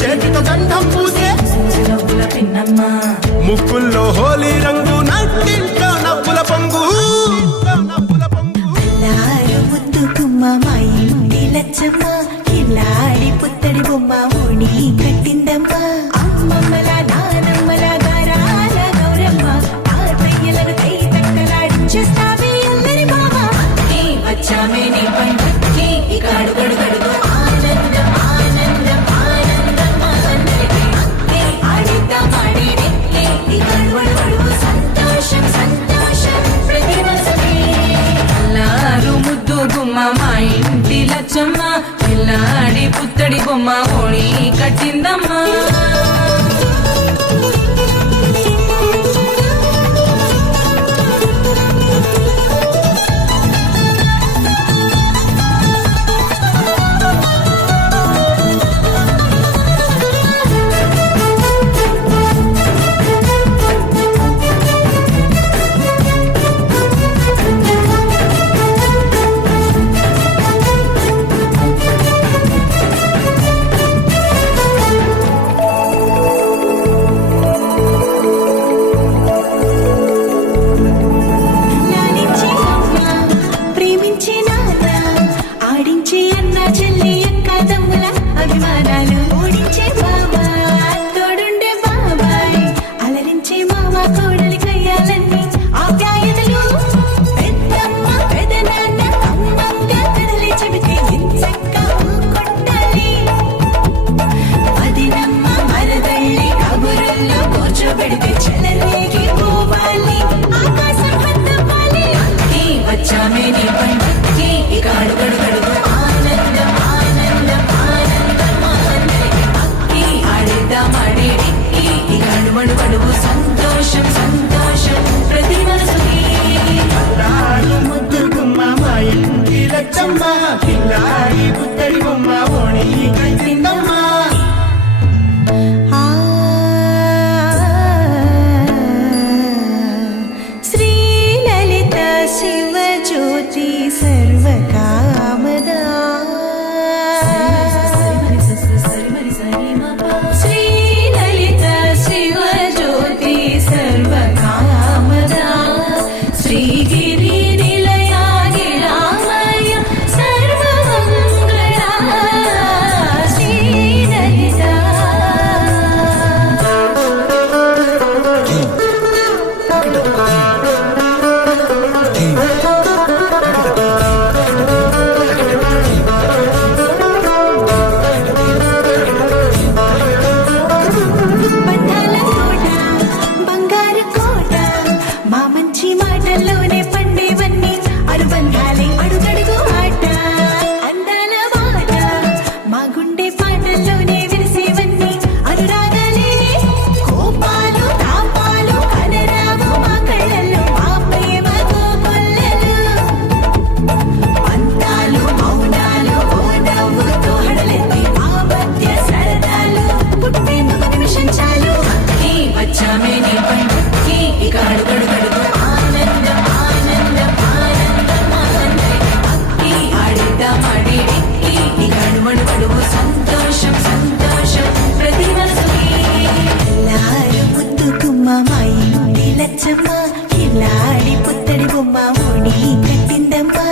చేతితో గంధం పూసే ముక్కుల్లో హోలీ రంగు నట్టింట్లో నవ్వుల పొంగు లచ్చమ్మ కిల్లాడి పుత్తడి బొమ్మ ఓణి కట్టిందమ్మ అమ్మమ్మల నానమ్మల గారాల గౌరమ్మ తాతయ్యలను కై తక్కలాడించేస్తావే అల్లరి మామ వచ్చామే నీ పండుగకి ఇక అడుగడు గడుగు ఆనందం ఆనందం ఆనందం ఆడిద్దాం ఆడేడే ఇక అడుగడు గడుగు సంతోషం సంతోషం ప్రతి మనసుకి అల్లారు ముద్దు గుమ్మ మా ఇంటి లచ్చమ్మ పిల్లాడి పుత్తడి బొమ్మ ఓణి కట్టిందమ్మా సంతోషం సంతోషం ప్రతి మనసుకి ముద్దు గుమ్మ మా ఇంటి లచ్చమ్మ పిల్లాడి పుత్తడి బొమ్మ ఓణి కట్టిందమ్మా శ్రీ లలిత శివ జ్యోతి సర్వకామదా సంతోషం సంతోషం ప్రతి మనసుకి అల్లారు ముద్దు గుమ్మ మా ఇంటి లచ్చమ్మ కిల్లాడి పుత్తడి బొమ్మ ఓణి కట్టిందమ్మా